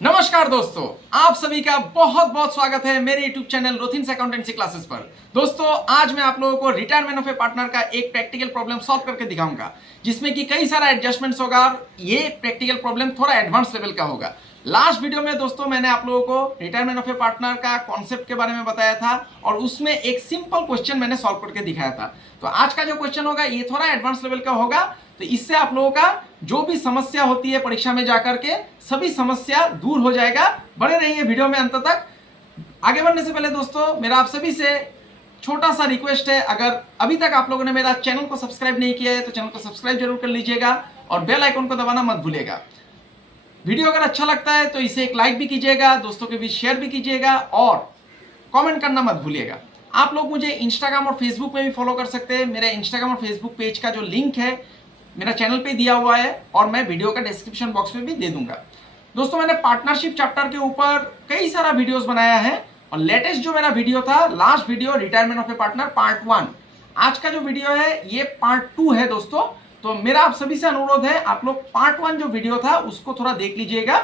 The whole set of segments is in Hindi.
नमस्कार दोस्तों, आप सभी का बहुत बहुत स्वागत है मेरे YouTube चैनल रोथिन्स अकाउंटेंसी क्लासेस पर। दोस्तों, आज मैं आप लोगों को रिटायरमेंट ऑफ ए पार्टनर का एक प्रैक्टिकल प्रॉब्लम सॉल्व करके दिखाऊंगा, जिसमें कि कई सारा एडजस्टमेंट्स होगा और ये प्रैक्टिकल प्रॉब्लम थोड़ा एडवांस लेवल का होगा। लास्ट वीडियो में दोस्तों मैंने आप लोगों को रिटायरमेंट ऑफ ए पार्टनर का कॉन्सेप्ट के बारे में बताया था और उसमें एक सिंपल क्वेश्चन मैंने सॉल्व करके दिखाया था। तो आज का जो क्वेश्चन होगा ये थोड़ा एडवांस लेवल का होगा, तो इससे आप लोगों का जो भी समस्या होती है परीक्षा में जाकर के सभी समस्या दूर हो जाएगा। बने रहिए वीडियो में अंत तक। आगे बढ़ने से पहले दोस्तों मेरा आप सभी से छोटा सा रिक्वेस्ट है, अगर अभी तक आप लोगों ने मेरा चैनल को सब्सक्राइब नहीं किया है तो चैनल को सब्सक्राइब जरूर कर लीजिएगा और बेल आइकन को दबाना मत भूलिएगा। वीडियो अगर अच्छा लगता है तो इसे एक लाइक भी कीजिएगा, दोस्तों के बीच शेयर भी कीजिएगा और कमेंट करना मत भूलिएगा। आप लोग मुझे इंस्टाग्राम और फेसबुक पे भी फॉलो कर सकते हैं। मेरा इंस्टाग्राम और फेसबुक पेज का जो लिंक है मेरा चैनल पे दिया हुआ है और मैं वीडियो का डिस्क्रिप्शन बॉक्स में भी दे दूंगा। दोस्तों, मैंने पार्टनरशिप चैप्टर के ऊपर कई सारा वीडियोस बनाया है और लेटेस्ट जो मेरा वीडियो था, last video retirement of a partner part 1, आज का जो वीडियो है ये पार्ट 2 है दोस्तों। तो मेरा आप सभी से अनुरोध है, आप लोग पार्ट 1 जो वीडियो था उसको थोड़ा देख लीजिएगा।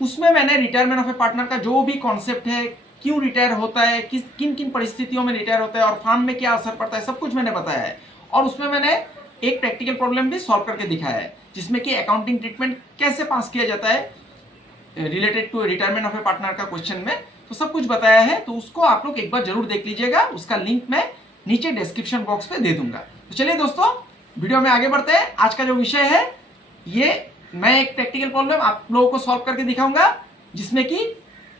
उसमें मैंने रिटायरमेंट ऑफ ए पार्टनर का जो भी कॉन्सेप्ट है, क्यों रिटायर होता है, किन किन परिस्थितियों में रिटायर होता है और फार्म में क्या असर पड़ता है, सब कुछ मैंने बताया है। और उसमें मैंने एक प्रैक्टिकल प्रॉब्लम भी सॉल्व करके दिखाया है, जिसमें कि अकाउंटिंग ट्रीटमेंट कैसे पास किया जाता है related to retirement of a partner का क्वेश्चन में, तो सब कुछ बताया है। तो उसको आप लोग एक बार जरूर देख लीजिएगा, उसका लिंक मैं नीचे डिस्क्रिप्शन बॉक्स पे दे दूंगा। तो चलिए दोस्तों वीडियो में आगे बढ़ते हैं। आज का जो विषय है ये मैं एक प्रैक्टिकल प्रॉब्लम आप लोगों को सॉल्व करके दिखाऊंगा, जिसमें कि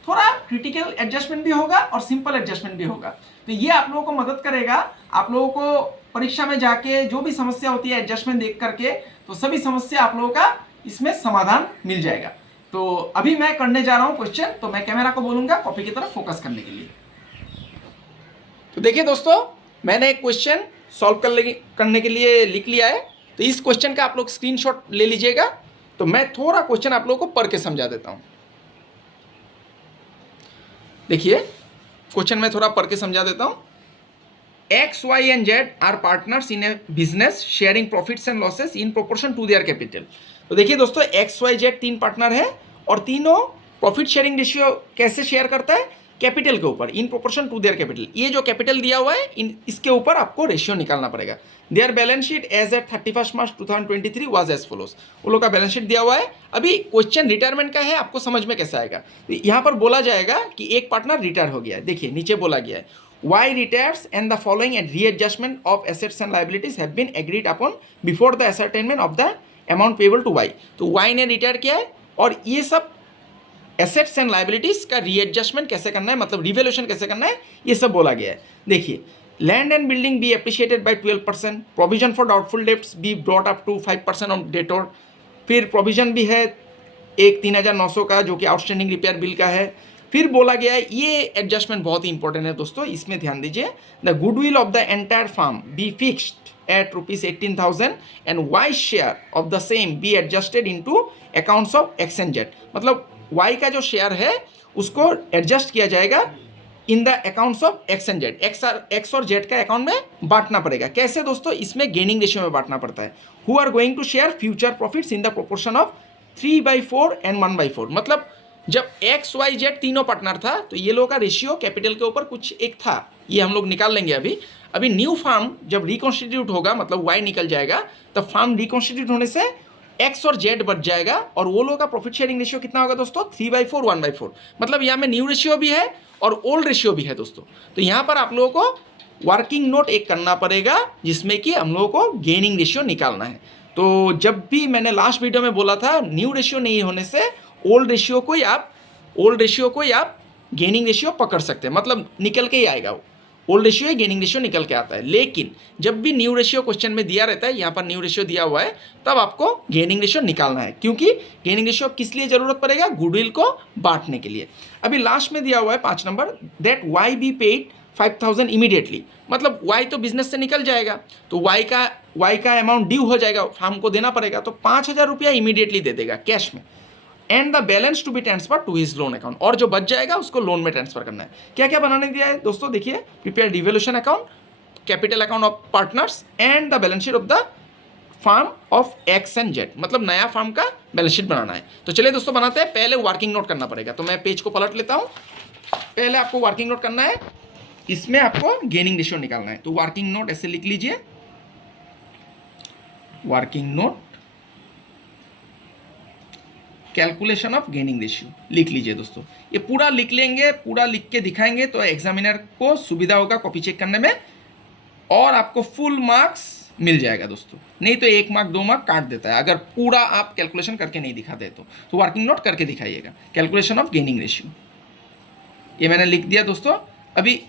थोड़ा क्रिटिकल एडजस्टमेंट भी होगा और सिंपल एडजस्टमेंट भी होगा। तो ये आप लोगों को मदद करेगा, आप लोगों को परीक्षा में जाके जो भी समस्या होती है एडजस्टमेंट देख करके, तो सभी समस्या आप लोगों का इसमें समाधान मिल जाएगा। तो अभी मैं करने जा रहा हूं क्वेश्चन, तो मैं कैमरा को बोलूंगा कॉपी की तरफ फोकस करने के लिए। तो देखिए दोस्तों, मैंने एक क्वेश्चन सॉल्व करने के लिए लिख लिया है। तो इस क्वेश्चन का आप लोग स्क्रीनशॉट ले लीजिएगा। तो मैं थोड़ा क्वेश्चन आप लोगों को पढ़ के समझा देता हूं। देखिए क्वेश्चन में थोड़ा पढ़ के समझा देता हूं। X, Y and Z are partners in a business sharing profits and losses in proportion to their capital। तो देखिए दोस्तों, X, Y, Z 3 पार्टनर है और तीनों प्रॉफिट शेयरिंग रेशियो कैसे शेयर करता है? कैपिटल के ऊपर, in proportion to their capital. ये जो कैपिटल दिया हुआ है इसके ऊपर आपको रेशियो निकालना पड़ेगा। Their balance sheet as at 31 March 2023 was as follows. वो लोग का बैलेंस शीट दिया हुआ है। अभी क्वेश्चन रिटायरमेंट का है, आपको समझ में कैसे आएगा? यहाँ पर बोला जाएगा कि एक पार्टनर रिटायर हो गया है। देखिए नीचे बोला गया है why retires and the following and readjustment of assets and liabilities have been agreed upon before the ascertainment of the amount payable to Y। तो Y ने रिटायर किया है और ये सब एसेट्स एंड लाइबिलिटीज का रीएडजस्टमेंट कैसे करना है, मतलब रिवैल्यूएशन कैसे करना है, ये सब बोला गया है। देखिए, land and building be appreciated by 12%, provision for doubtful debts be brought up to 5% of debtors. फिर प्रोविजन भी है एक 3900 का, जो कि आउटस्टैंडिंग रिपेयर बिल का है। फिर बोला गया है, ये एडजस्टमेंट बहुत ही इंपॉर्टेंट है दोस्तों, इसमें ध्यान दीजिए, the goodwill of the entire firm be fixed at ₹18,000 and Y share of the same be adjusted into accounts of X and Z. मतलब वाई का जो शेयर है उसको एडजस्ट किया जाएगा in the accounts of X and Z. X और जेड का अकाउंट में बांटना पड़ेगा। कैसे दोस्तों? इसमें गेनिंग रेशियो में बांटना पड़ता है। Who are going to share future profits in the proportion of 3/4 and 1/4। मतलब जब एक्स वाई जेड तीनों पार्टनर था तो ये लोगों का रेशियो कैपिटल के ऊपर कुछ एक था, ये हम लोग निकाल लेंगे अभी न्यू फार्म जब रिकॉन्स्टिट्यूट होगा, मतलब वाई निकल जाएगा, तब फार्म रिकॉन्स्टिट्यूट होने से एक्स और जेड बच जाएगा और वो लोगों का प्रॉफिट शेयरिंग रेशियो कितना होगा दोस्तों? 3/4 1/4। मतलब यहाँ में न्यू रेशियो भी है और ओल्ड रेशियो भी है दोस्तों। तो यहाँ पर आप लोगों को वर्किंग नोट एक करना पड़ेगा, जिसमें कि हम लोगों को गेनिंग रेशियो निकालना है। तो जब भी मैंने लास्ट वीडियो में बोला था, न्यू रेशियो नहीं होने से ओल्ड रेशियो को ही आप गेनिंग रेशियो पकड़ सकते हैं, मतलब निकल के ही आएगा वो। ओल्ड रेशियो या गेनिंग रेशियो निकल के आता है। लेकिन जब भी न्यू रेशियो क्वेश्चन में दिया रहता है, यहाँ पर न्यू रेशियो दिया हुआ है, तब आपको गेनिंग रेशियो निकालना है, क्योंकि गेनिंग रेशियो किस लिए जरूरत पड़ेगा? गुडविल को बांटने के लिए। अभी लास्ट में दिया हुआ है 5 number, that Y be paid 5,000 immediately. मतलब वाई तो बिजनेस से निकल जाएगा, तो वाई का अमाउंट ड्यू हो जाएगा, फार्म को देना पड़ेगा, तो 5,000 रुपया इमीडिएटली दे देगा कैश में। And the balance to be transfer to his loan account. और जो बच जाएगा उसको लोन में ट्रांसफर करना है। क्या क्या बनाने दिया है दोस्तों? देखिए, prepare revaluation account, capital account of partners and the balance sheet of the firm of X and Z, मतलब नया फार्म का बैलेंस शीट बनाना है। तो चलिए दोस्तों बनाते हैं। पहले वर्किंग नोट करना पड़ेगा, तो मैं पेज को पलट लेता हूँ। पहले आपको वर्किंग नोट करना है, इसमें आपको गेनिंग रेशियो निकालना है। तो वर्किंग नोट ऐसे लिख लीजिए, working note calculation of gaining ratio लिख लीजिए दोस्तों। ये पूरा लिख लेंगे, पूरा लिख के दिखाएंगे तो एग्जामिनर को सुविधा होगा कॉपी चेक करने में, और आपको फुल मार्क्स मिल जाएगा दोस्तों। नहीं तो 1 मार्क 2 मार्क काट देता है अगर पूरा आप कैलकुलेशन करके नहीं दिखाते तो वर्किंग नोट करके दिखाइएगा। कैलकुलेशन ऑफ गेनिंग रेशियो ये मैंने लिख दिया दोस्तों। अभी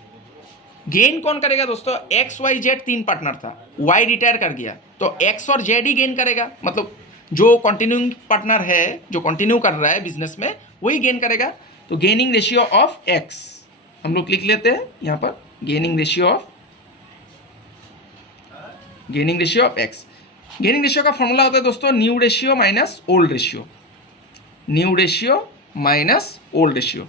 गेन कौन करेगा दोस्तों? एक्स वाई जेड 3 पार्टनर था, वाई रिटायर कर गया तो एक्स और जेड ही गेन करेगा, मतलब जो कंटिन्यूइंग पार्टनर है, जो कंटिन्यू कर रहा है बिजनेस में, वही गेन करेगा। तो गेनिंग रेशियो ऑफ एक्स हम लोग लिख लेते हैं यहाँ पर, gaining ratio of x. Gaining ratio का फॉर्मूला होता है दोस्तों new ratio minus old ratio, new ratio minus old ratio.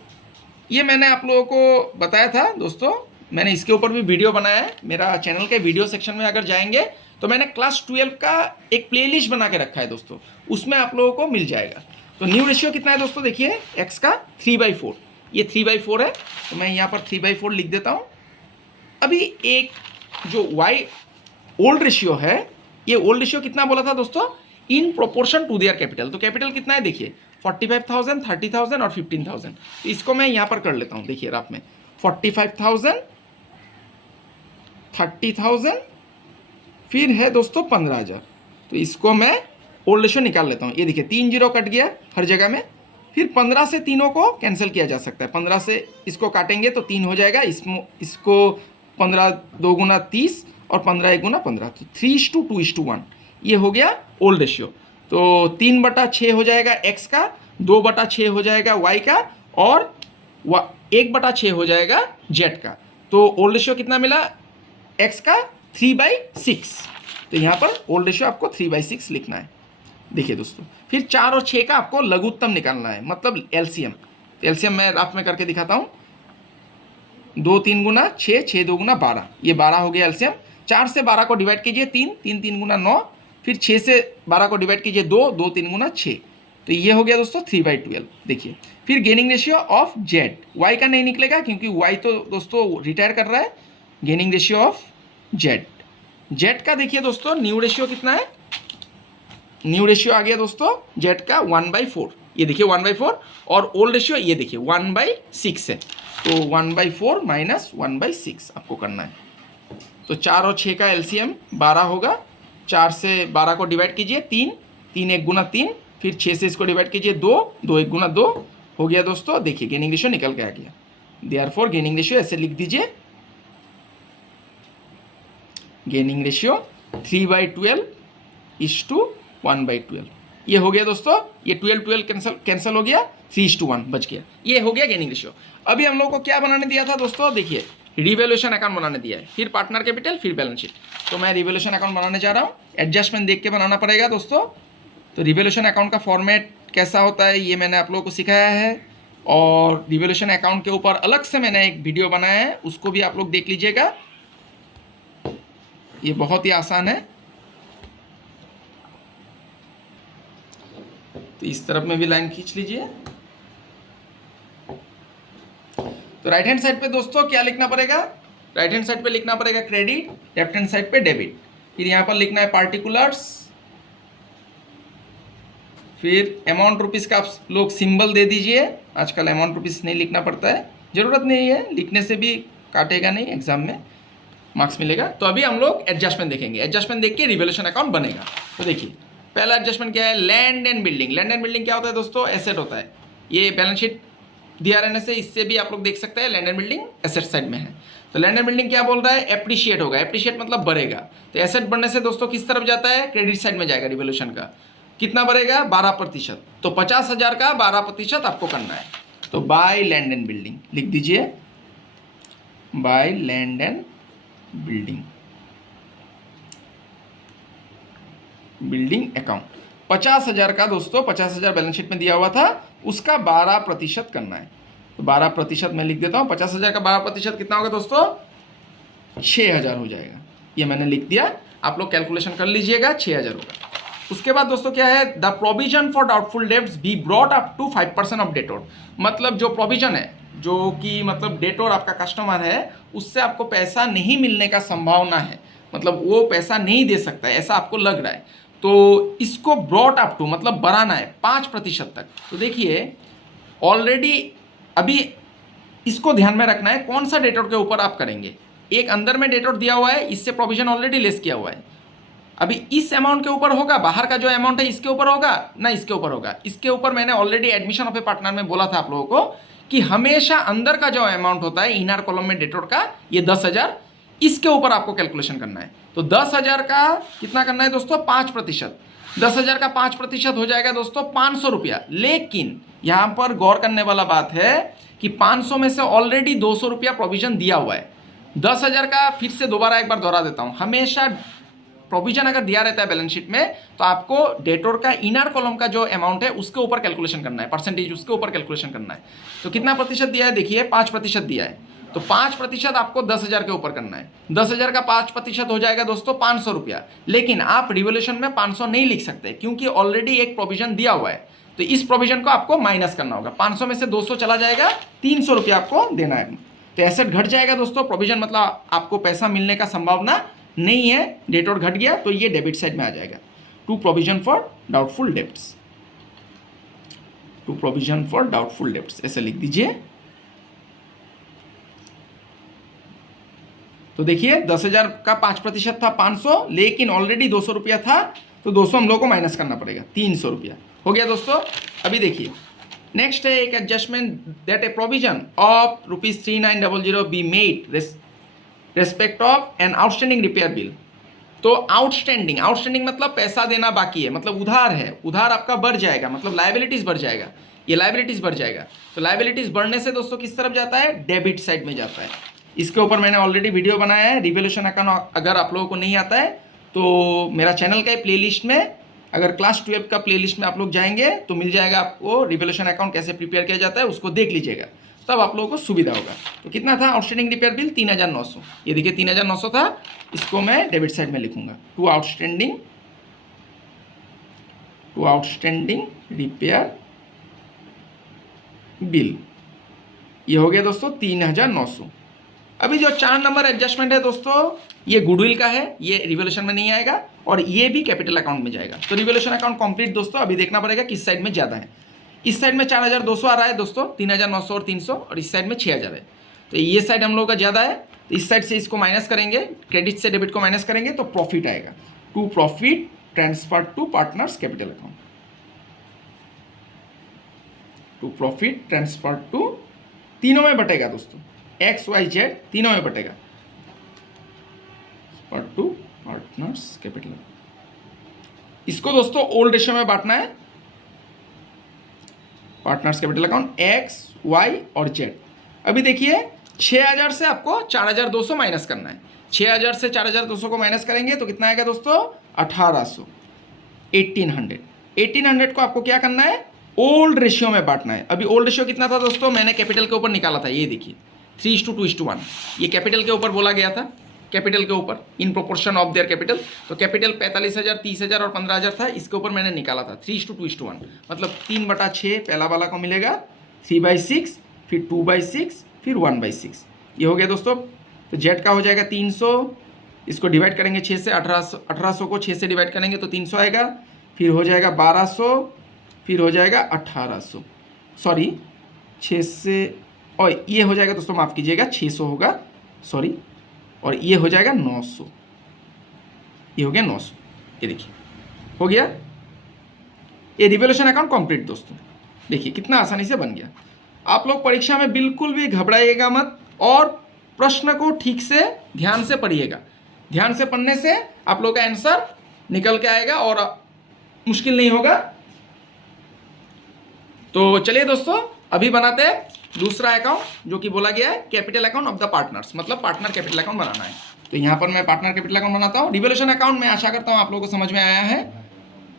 ये मैंने आप लोगों को बताया था दोस्तों, मैंने इसके ऊपर भी वीडियो बनाया है। मेरा चैनल के वीडियो सेक्शन में अगर जाएंगे तो मैंने क्लास 12 का एक प्लेलिस्ट बना के रखा है दोस्तों, उसमें आप लोगों को मिल जाएगा। तो न्यू रेशियो कितना है दोस्तों? देखिए एक्स का 3/4, ये 3/4 है, तो मैं यहाँ पर 3/4 लिख देता हूँ। अभी एक जो वाई ओल्ड रेशियो है, ये ओल्ड रेशियो कितना बोला था दोस्तों? In proportion to their capital. तो कैपिटल कितना है देखिए, 45,000, 30,000 और 15,000। तो इसको मैं यहाँ पर कर लेता हूँ, देखिए रात में 45,000, 30,000, फिर है दोस्तों 15,000। तो इसको मैं ओल्ड रेशियो निकाल लेता हूँ। ये देखिए 3 जीरो कट गया हर जगह में, फिर 15 से तीनों को कैंसिल किया जा सकता है। 15 से इसको काटेंगे तो 3 हो जाएगा, इसको 15 2 गुना 30 और 15 1 गुना 15, तो 3:2:1 ये हो गया ओल्ड रेशियो। तो 3/6 हो जाएगा एक्स का, 2/6 हो जाएगा वाई का, और 1/6 हो जाएगा जेड का। तो ओल्ड रेशियो कितना मिला एक्स का? 3/6। तो यहाँ पर ओल्ड रेशियो आपको 3/6 लिखना है। देखिए दोस्तों, फिर 4 और 6 का आपको लघुत्तम निकालना है, मतलब एलसीएम। एलसीएम मैं रात में करके दिखाता हूँ। 2 3 गुना 6, 6 2 गुना 12, ये 12 हो गया एलसीएम। 4 से 12 को डिवाइड कीजिए 3, 3 3 गुना 9, फिर 6 से 12 को डिवाइड कीजिए 2, 2 3 गुना 6, तो ये हो गया दोस्तों 3/12। देखिए फिर gaining ratio of Z, Y का नहीं निकलेगा क्योंकि वाई तो दोस्तों रिटायर कर रहा है। Gaining ratio of Z, Z का देखिए दोस्तों न्यू रेशियो कितना है? न्यू रेशियो आ गया दोस्तों जेड का 1/4, ये देखिए 1/4, और ओल्ड रेशियो ये देखिए 1/6 है, तो 1/4 माइनस 1/6 आपको करना है। तो 4 और 6 का एलसीएम 12 होगा। 4 से 12 को डिवाइड कीजिए 3, 3 1 गुना 3, फिर 6 से इसको डिवाइड कीजिए 2, 2 1 गुना 2 हो गया दोस्तों। देखिए गेनिंग रेशियो निकल के आ गया। देयरफॉर गेनिंग रेशियो ऐसे लिख दीजिए, गेनिंग रेशियो 3/12:1/12। ये हो गया दोस्तों, ये 12 कैंसिल हो गया, 3:1 बच गया। ये हो गया गेनिंग रेशियो। अभी हम लोग को क्या बनाने दिया था दोस्तों? देखिए रिवैल्यूएशन अकाउंट बनाने दिया है, फिर पार्टनर कैपिटल, फिर बैलेंस शीट। तो मैं रिवैल्यूएशन अकाउंट बनाने जा रहा हूँ। एडजस्टमेंट देख के बनाना पड़ेगा दोस्तों। तो रिवैल्यूएशन अकाउंट का फॉर्मेट कैसा होता है ये मैंने आप लोगों को सिखाया है, और रिवैल्यूएशन अकाउंट के ऊपर अलग से मैंने एक वीडियो बनाया है, उसको भी आप लोग देख लीजिएगा। ये बहुत ही आसान है। तो इस तरफ में भी लाइन खींच लीजिए। तो राइट हैंड साइड पे दोस्तों क्या लिखना पड़ेगा? राइट हैंड साइड पे लिखना पड़ेगा क्रेडिट, लेफ्ट हैंड साइड पे डेबिट। फिर यहाँ पर लिखना है पार्टिकुलर्स, फिर अमाउंट रुपीस का आप लोग सिंबल दे दीजिए। आजकल अमाउंट रुपीस नहीं लिखना पड़ता है, ज़रूरत नहीं है, लिखने से भी काटेगा नहीं, एग्जाम में मार्क्स मिलेगा। तो अभी हम लोग एडजस्टमेंट देखेंगे, एडजस्टमेंट देख के रिवैल्यूएशन अकाउंट बनेगा। तो देखिए पहला एडजस्टमेंट क्या है? Land and building. Land and building क्या होता है दोस्तों? एसेट होता है। ये बैलेंस शीट दिया रहने से इससे भी आप लोग देख सकते हैं land and building asset side में है। तो लैंड एंड बिल्डिंग क्या बोल रहा है? एप्रिशिएट होगा। एप्रिशिएट मतलब बढ़ेगा। तो एसेट बढ़ने से दोस्तों किस तरफ जाता है? क्रेडिट साइड में जाएगा। रिवैल्यूएशन का कितना बढ़ेगा? 12%। तो 50,000 का 12% आपको करना है। तो बाय लैंड एंड बिल्डिंग लिख दीजिए, by land and building, building account 50,000 का दोस्तों, 50,000 बैलेंस शीट में दिया हुआ था, उसका 12% करना है। तो 12% मैं लिख देता हूँ। 50,000 का 12% कितना होगा दोस्तों? 6,000 हो जाएगा। ये मैंने लिख दिया। आप लोग कैलकुलेशन कर लीजिएगा, 6,000 होगा। उसके बाद दोस्तों क्या है, the provision for doubtful debts be brought up to 5% of debtors. मतलब जो प्रोविजन है, जो कि मतलब डेटोर आपका कस्टमर है, उससे आपको पैसा नहीं मिलने का संभावना है, मतलब वो पैसा नहीं दे सकता है ऐसा आपको लग रहा है, तो इसको ब्रॉट अप टू मतलब बढ़ाना है 5% तक। तो देखिए ऑलरेडी अभी इसको ध्यान में रखना है कौन सा डेटोर के ऊपर आप करेंगे। एक अंदर में डेटोर दिया हुआ है, इससे प्रोविजन ऑलरेडी लेस किया हुआ है। अभी इस अमाउंट के ऊपर होगा, बाहर का जो अमाउंट है इसके ऊपर होगा ना, इसके ऊपर होगा। इसके ऊपर मैंने already admission of a partner में बोला था आप लोगों को कि हमेशा अंदर का जो अमाउंट होता है इनर कॉलम में डेटोर का, ये 10,000, इसके ऊपर आपको कैलकुलेशन करना है। तो 10,000 का कितना करना है दोस्तों, 5%। 10,000 का 5% हो जाएगा दोस्तों 500 रुपया। लेकिन यहाँ पर गौर करने वाला बात है कि 500 में से ऑलरेडी 200 रुपया प्रोविजन दिया हुआ है। 10,000 का फिर से दोबारा एक बार दोहरा देता हूँ, हमेशा प्रोविजन अगर दिया रहता है बैलेंस शीट में तो आपको डेटोर का इनर कॉलम का जो अमाउंट है उसके ऊपर कैलकुलेशन करना है, परसेंटेज उसके ऊपर कैलकुलेशन करना है। तो कितना प्रतिशत दिया है, देखिए 5% दिया है, तो 5% आपको 10,000 के ऊपर करना है। 10,000 का 5% हो जाएगा दोस्तों 500 रुपया। लेकिन आप रिवोल्यूशन में 500 नहीं लिख सकते क्योंकि ऑलरेडी एक प्रोविजन दिया हुआ है, तो इस प्रोविजन को आपको माइनस करना होगा। 500 में से 200 चला जाएगा, 300 रुपया आपको देना है। तो एसेट घट जाएगा दोस्तों, प्रोविजन मतलब आपको पैसा मिलने का संभावना नहीं है, डेटोर घट गया तो ये डेबिट साइड में आ जाएगा। To provision for doubtful debts, to provision for doubtful debts ऐसे लिख दीजिए। तो देखिए 10,000 का 5% था 500, लेकिन ऑलरेडी 200 रुपया था, तो 200 हम लोग को माइनस करना पड़ेगा, 300 रुपया हो गया दोस्तों। अभी देखिए नेक्स्ट है एक adjustment that A provision of ₹3900 be made respect of an outstanding repair bill. तो आउटस्टैंडिंग मतलब पैसा देना बाकी है, मतलब उधार है, उधार आपका बढ़ जाएगा, मतलब लायबिलिटीज बढ़ जाएगा, ये लायबिलिटीज बढ़ जाएगा। तो लायबिलिटीज बढ़ने से दोस्तों किस तरफ जाता है, डेबिट साइड में जाता है। इसके ऊपर मैंने ऑलरेडी वीडियो बनाया है, रिवोल्यूशन अकाउंट अगर आप लोगों को नहीं आता है तो मेरा चैनल का प्लेलिस्ट में, अगर क्लास 12 का प्लेलिस्ट में आप लोग जाएंगे तो मिल जाएगा आपको, रिवोल्यूशन अकाउंट कैसे प्रिपेयर किया जाता है उसको देख लीजिएगा, तब आप लोगों को सुविधा होगा। तो कितना था आउटस्टैंडिंग रिपेयर बिल, 3,900, ये देखिए 3,900 था, इसको मैं डेबिट साइड में लिखूंगा। टू आउटस्टैंडिंग रिपेयर बिल, ये हो गया दोस्तों 3,900। अभी जो 4 नंबर एडजस्टमेंट है दोस्तों, ये गुडविल का है, ये रिवोल्यूशन में नहीं आएगा और ये भी कैपिटल अकाउंट में जाएगा। तो रिवोल्यूशन अकाउंट कंप्लीट दोस्तों, अभी देखना पड़ेगा किस साइड में ज़्यादा है। इस साइड में 4,200 आ रहा है दोस्तों, 3,900 और 300, और इस साइड में 6,000 है, तो ये साइड हम लोगों का ज़्यादा है, तो इस साइड से इसको माइनस करेंगे, क्रेडिट से डेबिट को माइनस करेंगे तो प्रॉफिट आएगा। To profit transfer to partners capital account, to profit transfer to, तीनों में बटेगा दोस्तों, XYZ तीनों में बटेगा, टू पार्टनर्स कैपिटल। इसको दोस्तों ओल्ड रेशियो में बांटना है, partners capital account X, Y और Z। अभी देखिए 6,000 से आपको 4,200 माइनस करना है। 6,000 से 4,200 को माइनस करेंगे तो कितना आएगा दोस्तों, 1,800, 1,800 को आपको क्या करना है, ओल्ड रेशियो में बांटना है। अभी ओल्ड रेशियो कितना था दोस्तों, मैंने कैपिटल के ऊपर निकाला था, ये देखिए 3:2:1, ये कैपिटल के ऊपर बोला गया था, कैपिटल के ऊपर in proportion of their capital. तो कैपिटल 45,000, 30,000 और 15,000 था, इसके ऊपर मैंने निकाला था 3:2:1, मतलब 3/6 पहला वाला को मिलेगा, 3/6, फिर 2/6, फिर 1/6, ये हो गया दोस्तों। तो जेड का हो जाएगा 300, इसको डिवाइड करेंगे 6 से, 1800 को 6 से डिवाइड करेंगे तो 300 आएगा, फिर हो जाएगा 1200, फिर हो जाएगा 1800, सॉरी 6 से, और ये हो जाएगा दोस्तों, माफ़ कीजिएगा 600 होगा, सॉरी, और ये हो जाएगा 900, ये हो गया 900, ये देखिए हो गया। ये रिवोल्यूशन अकाउंट कंप्लीट दोस्तों, देखिए कितना आसानी से बन गया। आप लोग परीक्षा में बिल्कुल भी घबराइएगा मत, और प्रश्न को ठीक से ध्यान से पढ़िएगा। ध्यान से पढ़ने से आप लोग का आंसर निकल के आएगा और मुश्किल नहीं होगा। तो चलिए दोस्तों अभी बनाते हैं दूसरा अकाउंट, जो कि बोला गया है capital account of the partners, मतलब पार्टनर कैपिटल अकाउंट बनाना है। तो यहाँ पर मैं पार्टनर कैपिटल अकाउंट बनाता हूँ। रिवोल्यूशन अकाउंट में आशा करता हूँ आप लोगों को समझ में आया है।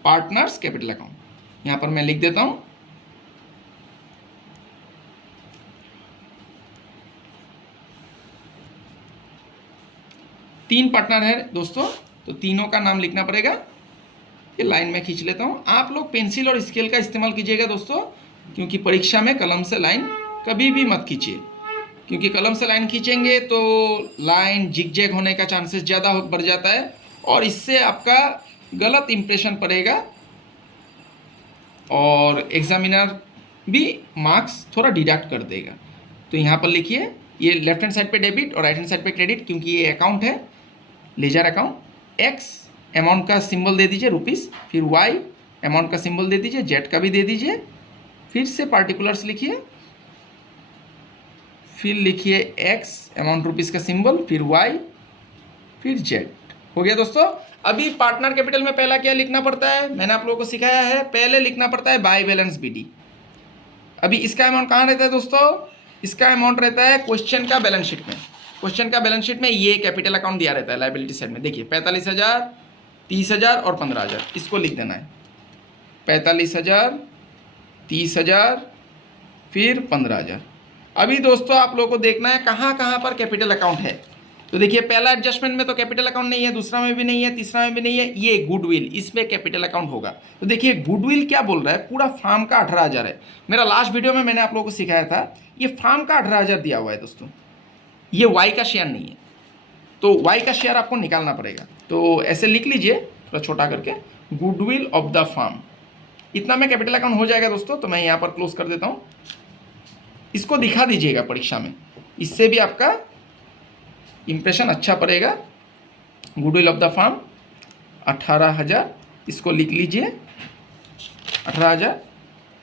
पार्टनर्स कैपिटल अकाउंट यहाँ पर मैं लिख देता हूँ, तीन पार्टनर है दोस्तों, तो तीनों का नाम लिखना पड़ेगा। ये लाइन में खींच लेता हूँ। आप लोग पेंसिल और स्केल का इस्तेमाल कीजिएगा दोस्तों, क्योंकि परीक्षा में कलम से लाइन कभी भी मत खींचिए, क्योंकि कलम से लाइन खींचेंगे तो लाइन जिगजैग होने का चांसेस ज़्यादा बढ़ जाता है और इससे आपका गलत इंप्रेशन पड़ेगा और एग्जामिनर भी मार्क्स थोड़ा डिडक्ट कर देगा। तो यहाँ पर लिखिए, ये लेफ्ट हैंड साइड पे डेबिट और राइट हैंड साइड पे क्रेडिट, क्योंकि ये अकाउंट है, लेजर अकाउंट। एक्स अमाउंट का सिंबल दे दीजिए रुपीस, फिर वाई अमाउंट का सिंबल दे दीजिए, जेड का भी दे दीजिए, फिर से पार्टिकुलर्स लिखिए, फिर लिखिए एक्स अमाउंट रुपीस का सिंबल, फिर वाई, फिर जेड। हो गया दोस्तों। अभी पार्टनर कैपिटल में पहला क्या लिखना पड़ता है, मैंने आप लोगों को सिखाया है, पहले लिखना पड़ता है बाय बैलेंस बीडी। अभी इसका अमाउंट कहाँ रहता है दोस्तों, इसका अमाउंट रहता है क्वेश्चन का बैलेंस शीट में। क्वेश्चन का बैलेंस शीट में ये कैपिटल अकाउंट दिया रहता है लाइबिलिटी साइड में। देखिए 45,000, 30,000 और 15,000, इसको लिख देना है। 45,000, 30,000, फिर 15,000। अभी दोस्तों आप लोगों को देखना है कहाँ कहाँ पर कैपिटल अकाउंट है। तो देखिए पहला एडजस्टमेंट में तो कैपिटल अकाउंट नहीं है, दूसरा में भी नहीं है, तीसरा में भी नहीं है, ये गुडविल, इसमें कैपिटल अकाउंट होगा। तो देखिए गुडविल क्या बोल रहा है, पूरा फार्म का 18,000 है। मेरा लास्ट वीडियो में मैंने आप लोगों को सिखाया था, ये फार्म का 18,000 दिया हुआ है दोस्तों, ये वाई का शेयर नहीं है, तो वाई का शेयर आपको निकालना पड़ेगा। तो ऐसे लिख लीजिए थोड़ा छोटा करके, गुडविल ऑफ द फार्म, इतना में कैपिटल अकाउंट हो जाएगा दोस्तों। तो मैं यहाँ पर क्लोज कर देता हूँ, इसको दिखा दीजिएगा परीक्षा में, इससे भी आपका इंप्रेशन अच्छा पड़ेगा। गुडविल ऑफ द फार्म 18,000, इसको लिख लीजिए 18,000।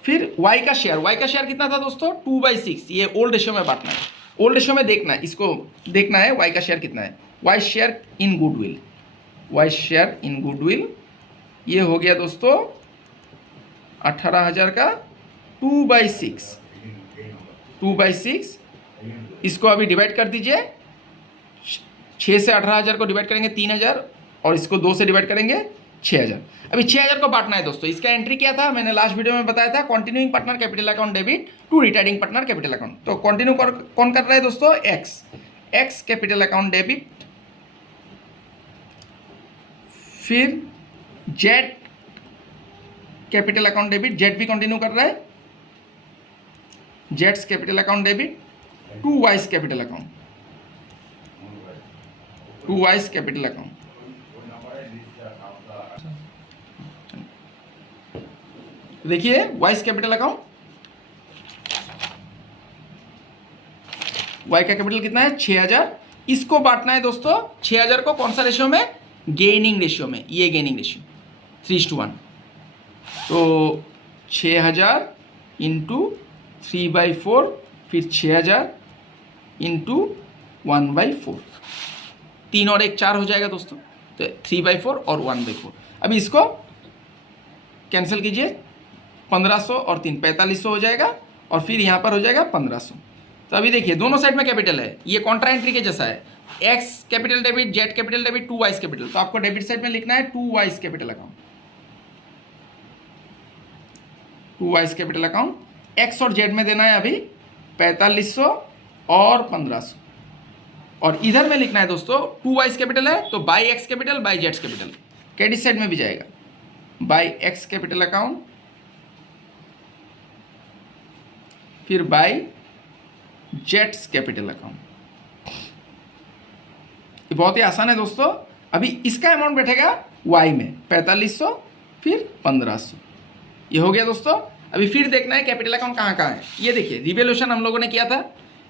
फिर वाई का शेयर कितना था दोस्तों, 2/6, ये ओल्ड रेशियो में बांटना है, ओल्ड रेशियो में देखना है, इसको देखना है वाई का शेयर कितना है। Y share in goodwill, Y share in goodwill, ये हो गया दोस्तों 18,000 का 2/6, 2/6। इसको अभी डिवाइड कर दीजिए, 6 से 18,000 को डिवाइड करेंगे 3,000 और इसको 2 से डिवाइड करेंगे 6,000। अभी 6,000 को बांटना है दोस्तों। इसका एंट्री क्या था, मैंने लास्ट वीडियो में बताया था, continuing partner capital account debit to retiring partner capital account. तो कंटिन्यू कौन कर रहा है दोस्तों, एक्स कैपिटल अकाउंट डेबिट, फिर Z capital account debit, Z भी कंटिन्यू कर रहा है, जेड्स capital account debit to Y's capital account, to Y's capital account. देखिए वाइस कैपिटल अकाउंट, वाई का कैपिटल कितना है 6,000, इसको बांटना है दोस्तों 6,000 को कौन सा रेशियो में, गेनिंग रेशियो में, ये गेनिंग रेशियो 3:1। तो 6,000 इंटू 3/4, फिर 6,000 इंटू 1/4, 3 और 1 4 हो जाएगा दोस्तों। तो 3/4 और 1/4। अभी इसको कैंसिल कीजिए, 1,500 और 3 4,500 हो जाएगा और फिर यहाँ पर हो जाएगा 1,500। तो अभी देखिए दोनों साइड में कैपिटल है, ये कॉन्ट्रा एंट्री के जैसा है, x capital debit, Z capital debit, 2 vice capital. तो आपको डेबिट साइड में लिखना है 2 vice capital account, 2 vice capital account. X और जेड में देना है अभी 4,500 और 1,500, और इधर में लिखना है दोस्तों 2 वाइस कैपिटल है तो by x capital by Jades capital, credit side में भी जाएगा, बाई एक्स कैपिटल अकाउंट, फिर बाई जेट्स कैपिटल अकाउंट। ये बहुत ही आसान है दोस्तों। अभी इसका अमाउंट बैठेगा वाई में 4,500 फिर 1,500, ये हो गया दोस्तों। अभी फिर देखना है कैपिटल अकाउंट कहाँ कहाँ है। ये देखिए रिवैल्यूएशन हम लोगों ने किया था,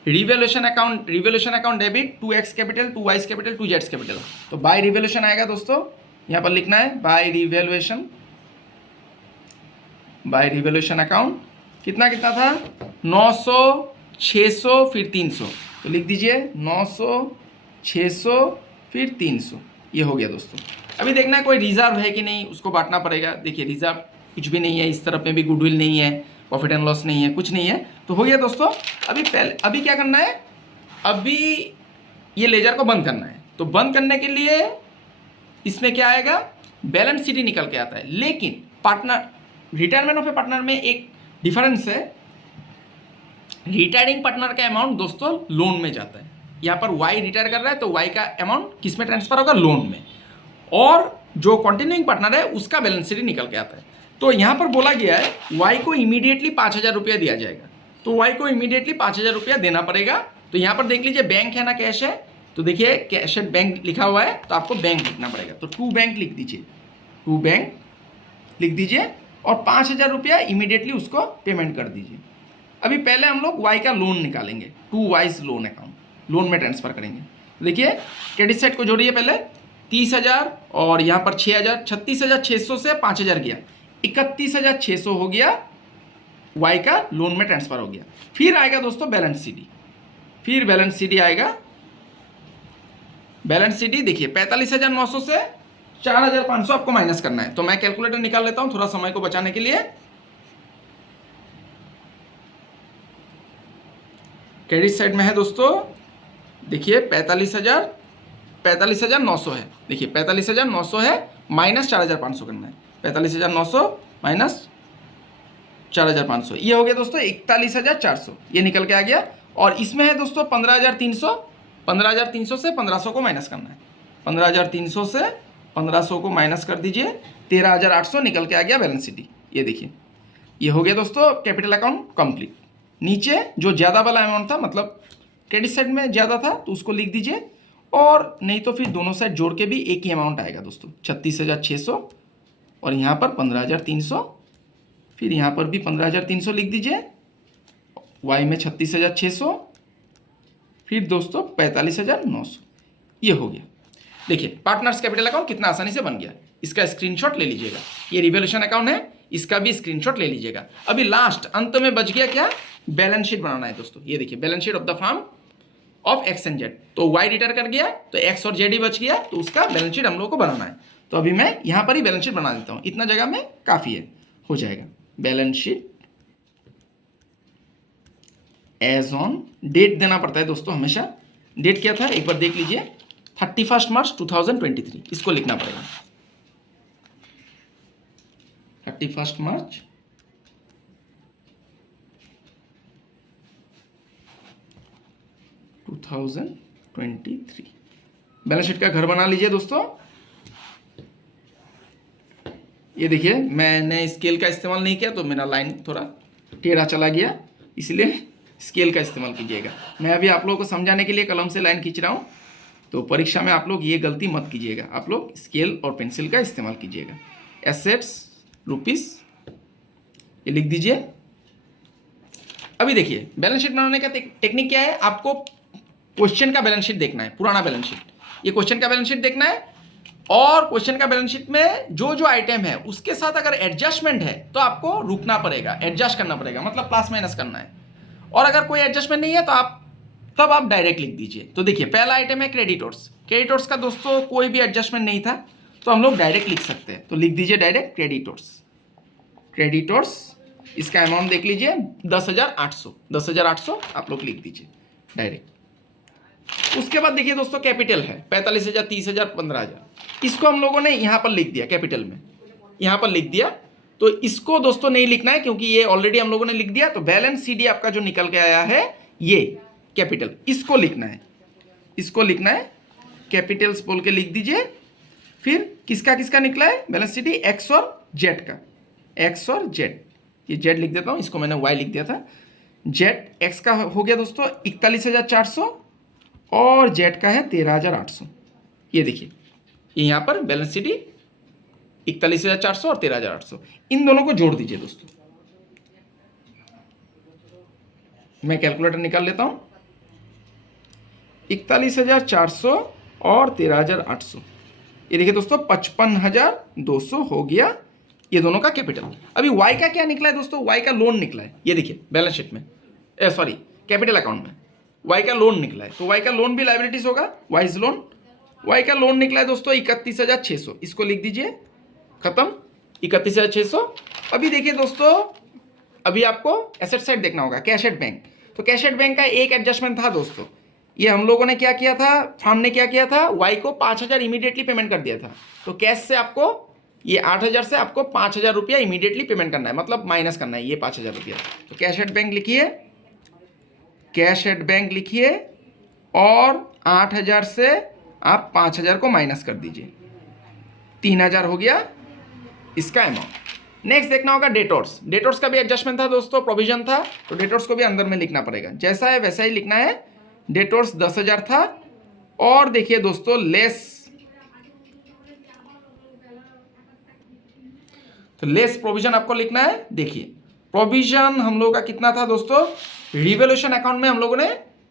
revaluation account debit 2x capital, 2y capital, 2z capital. तो बाय रिवैल्यूएशन आएगा दोस्तों, यहाँ पर लिखना है बाय रिवैल्यूएशन अकाउंट। कितना कितना था 900, 600 फिर 300, तो लिख दीजिए 900, 600 फिर 300, ये हो गया दोस्तों। अभी देखना है कोई रिजर्व है कि नहीं, उसको बांटना पड़ेगा। देखिए रिजर्व कुछ भी नहीं है, इस तरफ में भी गुडविल नहीं है, प्रॉफिट एंड लॉस नहीं है, कुछ नहीं है, तो हो गया दोस्तों। अभी क्या करना है, अभी ये लेजर को बंद करना है। तो बंद करने के लिए इसमें क्या आएगा, बैलेंस शीट निकल के आता है। लेकिन partner retirement of a partner में एक डिफरेंस है, रिटायरिंग पार्टनर का अमाउंट दोस्तों लोन में जाता है। यहाँ पर वाई रिटायर कर रहा है तो वाई का अमाउंट किस में ट्रांसफर होगा, लोन में। और जो कंटिन्यूइंग पार्टनर है उसका बैलेंस शीट निकल के आता है। तो यहाँ पर बोला गया है वाई को इमीडिएटली 5,000 रुपया दिया जाएगा, तो वाई को इमीडिएटली 5,000 रुपया देना पड़ेगा। तो यहाँ पर देख लीजिए बैंक है ना कैश है, तो देखिए कैश एट बैंक लिखा हुआ है, तो आपको बैंक लिखना पड़ेगा। तो टू बैंक लिख दीजिए, टू बैंक लिख दीजिए और 5,000 रुपया इमीडिएटली उसको पेमेंट कर दीजिए। अभी पहले हम लोग वाई का लोन निकालेंगे, to Y's loan account, loan में ट्रांसफर करेंगे। देखिए क्रेडिट साइड को जोड़िए, पहले 30,000 और यहाँ पर 6,000, 36,600 से 5,000 गया, 31,600 हो गया, वाई का लोन में ट्रांसफर हो गया। फिर आएगा दोस्तों बैलेंस सी डी, फिर बैलेंस सी डी आएगा। बैलेंस सी डी देखिए 45,900 से 4,500 आपको माइनस करना है। तो मैं कैलकुलेटर निकाल लेता हूं थोड़ा समय को बचाने के लिए। क्रेडिट साइड में है दोस्तों, देखिए 45,900 है, देखिए 45,900 है, माइनस 4,500 करना है। 45,900 माइनस 4,500, ये हो गया दोस्तों 41,400, ये निकल के आ गया। और इसमें है दोस्तों 15,300, 15,300 से 1,500 को माइनस करना है। 15,300 से 1,500 को माइनस कर दीजिए, 13,800 निकल के आ गया बैलेंस शीट। ये देखिए ये हो गया दोस्तों कैपिटल अकाउंट कंप्लीट। नीचे जो ज़्यादा वाला अमाउंट था, मतलब क्रेडिट साइड में ज़्यादा था तो उसको लिख दीजिए, और नहीं तो फिर दोनों साइड जोड़ के भी एक ही अमाउंट आएगा दोस्तों, 36,600 और यहाँ पर 15,300, फिर यहाँ पर भी 15,300 लिख दीजिए, वाई में 36,600, फिर दोस्तों 45,900, ये हो गया। देखिए पार्टनर्स कैपिटल अकाउंट कितना आसानी से बन गया। इसका स्क्रीनशॉट ले लीजिएगा, ये रिवॉल्यूशन अकाउंट है, इसका भी स्क्रीनशॉट ले लीजिएगा। अभी लास्ट अंत में बच गया क्या, बैलेंस शीट बनाना है दोस्तों। ये देखिए balance sheet of the firm of X and Z, तो वाई रिटर्न कर गया तो एक्स और जेड ही बच गया, तो उसका बैलेंस शीट हम लोग को बनाना है। तो अभी मैं यहाँ पर ही बैलेंस शीट बना देता हूँ, इतना जगह में काफ़ी है, हो जाएगा। Balance sheet as on, date देना पड़ता है दोस्तों हमेशा। डेट क्या था एक बार देख लीजिए, 31 मार्च 2023, इसको लिखना पड़ेगा 31 मार्च 2023। बैलेंस शीट का घर बना लीजिए दोस्तों। ये देखिए मैंने स्केल का इस्तेमाल नहीं किया तो मेरा लाइन थोड़ा टेढ़ा चला गया, इसलिए स्केल का इस्तेमाल कीजिएगा। मैं अभी आप लोगों को समझाने के लिए कलम से लाइन खींच रहा हूँ, तो परीक्षा में आप लोग ये गलती मत कीजिएगा, आप लोग स्केल और पेंसिल का इस्तेमाल कीजिएगा। एसेट्स रुपीस ये लिख दीजिए। अभी देखिए बैलेंस शीट बनाने का टेक्निक क्या है, आपको क्वेश्चन का बैलेंस शीट देखना है, पुराना बैलेंस शीट, ये क्वेश्चन का बैलेंस शीट देखना है, और क्वेश्चन का बैलेंस शीट में जो जो आइटम है उसके साथ अगर एडजस्टमेंट है तो आपको रुकना पड़ेगा, एडजस्ट करना पड़ेगा, मतलब प्लस माइनस करना है। और अगर कोई एडजस्टमेंट नहीं है तो तब आप डायरेक्ट लिख दीजिए। तो देखिए पहला आइटम है क्रेडिटर्स, क्रेडिटर्स का दोस्तों कोई भी एडजस्टमेंट नहीं था तो हम लोग डायरेक्ट लिख सकते हैं, तो लिख दीजिए डायरेक्ट क्रेडिटर्स। क्रेडिटर्स इसका अमाउंट देख लीजिए 10,800, 10,800 आप लोग लिख दीजिए डायरेक्ट। उसके बाद देखिए दोस्तों कैपिटल है 45,000, 30,000, 15,000, इसको हम लोगों ने यहाँ पर लिख दिया, कैपिटल में यहाँ पर लिख दिया। तो इसको दोस्तों नहीं लिखना है क्योंकि ये ऑलरेडी हम लोगों ने लिख दिया। तो बैलेंस सीडी आपका जो निकल के आया है ये कैपिटल, इसको लिखना है, इसको लिखना है, कैपिटल्स बोल के लिख दीजिए। फिर किसका किसका निकला है बैलेंस सीडी, एक्स और जेड का, एक्स और जेड, ये जेड लिख देता हूँ, इसको मैंने वाई लिख दिया था। जेड एक्स का हो गया दोस्तों 41,400 और जेड का है 13,800। ये देखिए ये यहाँ पर बैलेंस सीडी 41,400 और 13,800, इन दोनों को जोड़ दीजिए दोस्तों। मैं कैलकुलेटर निकाल लेता हूँ, 41,400 और 13,800, ये देखिए दोस्तों 55,200 हो गया, ये दोनों का कैपिटल। अभी वाई का क्या निकला है दोस्तों, वाई का लोन निकला है, ये देखिए बैलेंस शीट में, सॉरी कैपिटल अकाउंट में वाई का लोन निकला है। तो वाई का लोन भी लाइबिलिटीज होगा, वाइज लोन। वाई का लोन निकला है दोस्तों 31,600, इसको लिख दीजिए, खत्म 31,600। अभी देखिए दोस्तों, अभी आपको एसेट साइड देखना होगा, कैश एट बैंक। तो कैश एट बैंक का एक एडजस्टमेंट था दोस्तों, ये हम लोगों ने क्या किया था, फर्म ने क्या किया था, वाई को 5,000 इमीडिएटली पेमेंट कर दिया था। तो कैश से आपको ये 8,000 से आपको 5,000 रुपया इमीडिएटली पेमेंट करना है, मतलब माइनस करना है ये 5,000 रुपया। तो कैश एट बैंक लिखिए, कैश एट बैंक लिखिए, और 8,000 से आप 5,000 को माइनस कर दीजिए, 3,000 हो गया इसका अमाउंट। नेक्स्ट देखना होगा डेटोर्स। डेटोर्स का भी एडजस्टमेंट था दोस्तों, प्रोविजन था, तो डेटोर्स को भी अंदर में लिखना पड़ेगा, जैसा है वैसा ही लिखना है। डेटोर्स 10,000 था, और देखिए दोस्तों लेस, तो लेस प्रोविजन आपको लिखना है। देखिए प्रोविजन हम लोगों का कितना था दोस्तों, रिवोल्यूशन अकाउंट में हम लोगों ने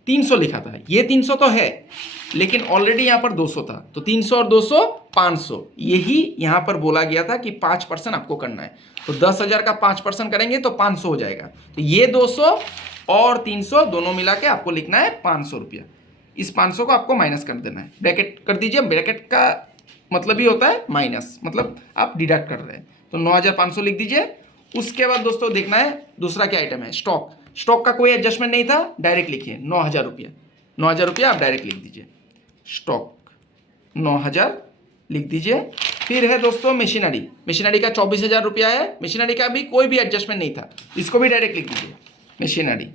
300 लिखा था, ये 300 तो है लेकिन ऑलरेडी यहाँ पर 200 था, तो 300 और 200 500, यही यहाँ पर बोला गया था कि 5% आपको करना है। तो 10,000 का 5% करेंगे तो 500 हो जाएगा, तो ये 200 और 300 दोनों मिला के आपको लिखना है 500 रुपया। इस 500 को आपको माइनस कर देना है, ब्रैकेट कर दीजिए। ब्रैकेट का मतलब ही होता है माइनस, मतलब आप डिडक्ट कर रहे हैं, तो 9,500 लिख दीजिए। उसके बाद दोस्तों देखना है दूसरा क्या आइटम है, स्टॉक। स्टॉक का कोई एडजस्टमेंट नहीं था, डायरेक्ट लिखिए 9,000 रुपया। 9,000 रुपया आप डायरेक्ट लिख दीजिए, स्टॉक 9,000 लिख दीजिए। फिर है दोस्तों मशीनरी। मशीनरी का 24,000 रुपया है, मशीनरी का भी कोई भी एडजस्टमेंट नहीं था, इसको भी डायरेक्ट लिख दीजिए। मशीनरी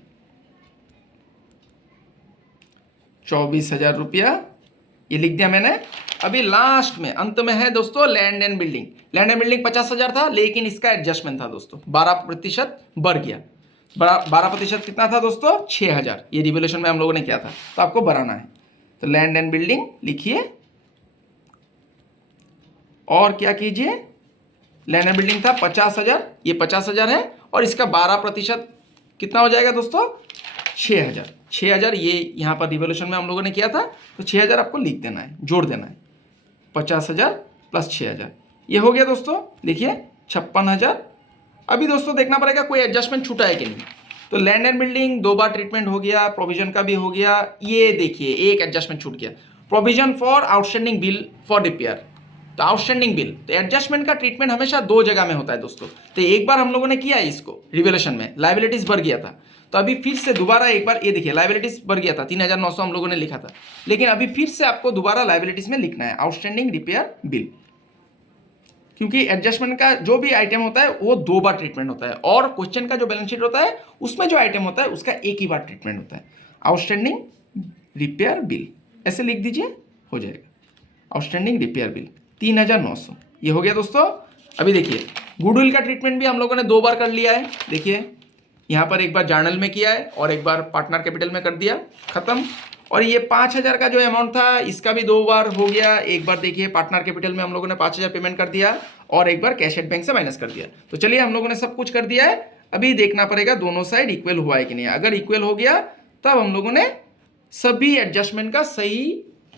24,000 रुपया, ये लिख दिया मैंने। अभी लास्ट में अंत में है दोस्तों land and building. Land and building 50,000 था, लेकिन इसका एडजस्टमेंट था दोस्तों 12% बढ़ गया। 12% कितना था दोस्तों, 6,000। ये रिवोल्यूशन में हम लोगों ने किया था, तो आपको बढ़ाना है। तो लैंड एंड बिल्डिंग लिखिए, और क्या कीजिए, लैंड एंड बिल्डिंग था 50,000, ये 50,000 है, और इसका 12% कितना हो जाएगा दोस्तों, 6,000। 6,000 ये यहाँ पर रिवोल्यूशन में हम लोगों ने किया था, तो 6,000 आपको लिख देना है, जोड़ देना है। 50,000 प्लस 6,000, ये हो गया दोस्तों। देखिए 56,000। अभी दोस्तों देखना पड़ेगा कोई एडजस्टमेंट छूटा है कि नहीं। तो land and building 2 bar treatment हो गया, प्रोविजन का भी हो गया। ये देखिए एक एडजस्टमेंट छूट गया, provision for outstanding bill for repair. तो आउटस्टैंडिंग बिल, तो एडजस्टमेंट का ट्रीटमेंट हमेशा 2 जगह में होता है दोस्तों। तो एक बार हम लोगों ने किया इसको रिवोल्यूशन में, लाइबिलिटीज बढ़ गया था, तो अभी फिर से दोबारा एक बार, ये देखिए लाइबिलिटीज बढ़ गया था, 3,900 हम लोगों ने लिखा था, लेकिन अभी फिर से आपको दोबारा लाइबिलिटीज में लिखना है आउटस्टैंडिंग रिपेयर बिल, क्योंकि एडजस्टमेंट का जो भी आइटम होता है वो 2 बार ट्रीटमेंट होता है, और क्वेश्चन का जो बैलेंस शीट होता है उसमें जो आइटम होता है उसका एक ही बार ट्रीटमेंट होता है। आउटस्टैंडिंग रिपेयर बिल ऐसे लिख दीजिए, हो जाएगा आउटस्टैंडिंग रिपेयर बिल 3,900। ये हो गया दोस्तों। अभी देखिए गुडविल का ट्रीटमेंट भी हम लोगों ने 2 बार कर लिया है। देखिए यहाँ पर एक बार जर्नल में किया है और एक बार पार्टनर कैपिटल में कर दिया, खत्म। और ये 5,000 का जो अमाउंट था इसका भी 2 बार हो गया। एक बार देखिए पार्टनर कैपिटल में हम लोगों ने 5,000 पेमेंट कर दिया, और एक बार कैश एट बैंक से माइनस कर दिया। तो चलिए हम लोगों ने सब कुछ कर दिया है, अभी देखना पड़ेगा दोनों साइड इक्वल हुआ है कि नहीं। अगर इक्वल हो गया तब हम लोगों ने सभी एडजस्टमेंट का सही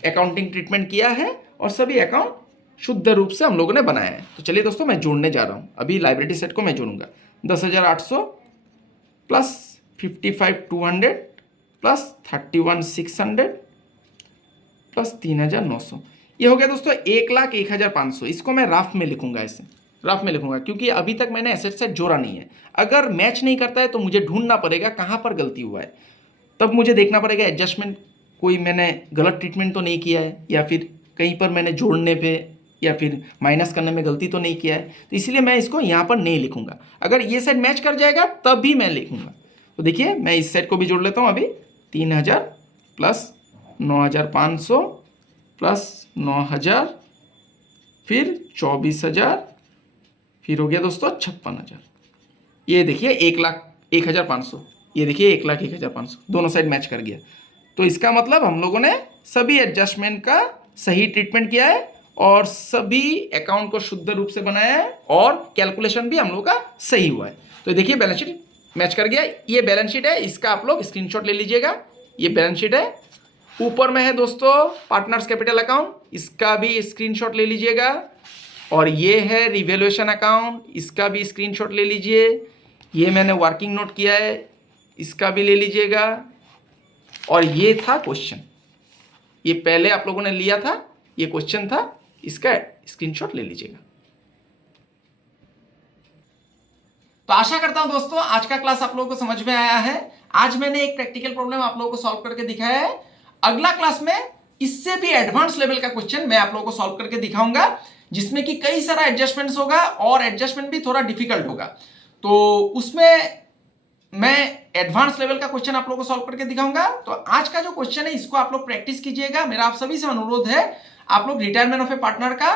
अकाउंटिंग ट्रीटमेंट किया है, और सभी अकाउंट शुद्ध रूप से हम लोगों ने बनाया है। तो चलिए दोस्तों मैं जोड़ने जा रहा हूँ, अभी लाइबिलिटी सेट को मैं जोड़ूंगा। 10,800 प्लस 55,200 प्लस 31,600 प्लस 3,900, ये हो गया दोस्तों 1,01,500। इसको मैं रफ में लिखूंगा, ऐसे रफ में लिखूंगा, क्योंकि अभी तक मैंने एसेट सेट जोड़ा नहीं है। अगर मैच नहीं करता है तो मुझे ढूंढना पड़ेगा कहाँ पर गलती हुआ है, तब मुझे देखना पड़ेगा एडजस्टमेंट कोई मैंने गलत ट्रीटमेंट तो नहीं किया है, या फिर कहीं पर मैंने जोड़ने पे या फिर माइनस करने में गलती तो नहीं किया है। तो इसलिए मैं इसको यहाँ पर नहीं लिखूंगा, अगर ये सेट मैच कर जाएगा तब भी मैं लिखूंगा। तो देखिए मैं इस सेट को भी जोड़ लेता हूँ अभी। 3,000 प्लस 9,500 प्लस 9,000 फिर 24,000, फिर हो गया दोस्तों 56,000। ये देखिए 1,01,500, ये देखिए 1,01,500, दोनों साइड मैच कर गया। तो इसका मतलब हम लोगों ने सभी एडजस्टमेंट का सही ट्रीटमेंट किया है, और सभी अकाउंट को शुद्ध रूप से बनाया है, और कैलकुलेशन भी हम लोग का सही हुआ है। तो देखिए बैलेंस शीट मैच कर गया। ये बैलेंस शीट है, इसका आप लोग स्क्रीनशॉट ले लीजिएगा। ये बैलेंस शीट है, ऊपर में है दोस्तों पार्टनर्स कैपिटल अकाउंट, इसका भी स्क्रीनशॉट ले लीजिएगा। और ये है रिवैल्यूएशन अकाउंट, इसका भी स्क्रीनशॉट ले लीजिए। ये मैंने वर्किंग नोट किया है, इसका भी ले लीजिएगा। और ये था क्वेश्चन, ये पहले आप लोगों ने लिया था, ये क्वेश्चन था, इसका स्क्रीनशॉट ले लीजिएगा। तो आशा करता हूं दोस्तों आज का क्लास आप लोगों को समझ में आया है। आज मैंने एक प्रैक्टिकल प्रॉब्लम आप लोगों को सॉल्व करके दिखाया है। अगला क्लास में इससे भी एडवांस लेवल का क्वेश्चन मैं आप लोगों को सॉल्व करके दिखाऊंगा, जिसमें कि कई सारा एडजस्टमेंट्स होगा, और एडजस्टमेंट भी थोड़ा डिफिकल्ट होगा। तो उसमें मैं एडवांस लेवल का क्वेश्चन आप लोगों को सॉल्व करके दिखाऊंगा। तो आज का जो क्वेश्चन है इसको आप लोग प्रैक्टिस कीजिएगा। मेरा आप सभी से अनुरोध है, आप लोग रिटायरमेंट ऑफ ए पार्टनर का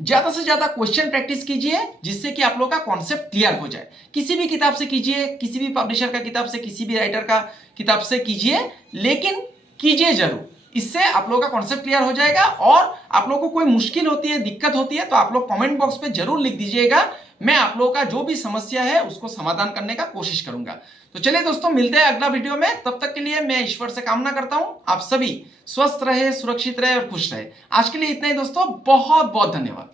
ज्यादा से ज्यादा क्वेश्चन प्रैक्टिस कीजिए जिससे कि आप लोग का कॉन्सेप्ट क्लियर हो जाए। किसी भी किताब से कीजिए, किसी भी पब्लिशर का किताब से, किसी भी राइटर का किताब से कीजिए, लेकिन कीजिए जरूर। इससे आप लोगों का कॉन्सेप्ट क्लियर हो जाएगा। और आप लोगों को कोई मुश्किल होती है, दिक्कत होती है, तो आप लोग कमेंट बॉक्स पे जरूर लिख दीजिएगा। मैं आप लोगों का जो भी समस्या है उसको समाधान करने का कोशिश करूंगा। तो चलिए दोस्तों, मिलते हैं अगला वीडियो में। तब तक के लिए मैं ईश्वर से कामना करता हूं आप सभी स्वस्थ रहे, सुरक्षित रहे और खुश रहे। आज के लिए इतना ही दोस्तों, बहुत बहुत धन्यवाद।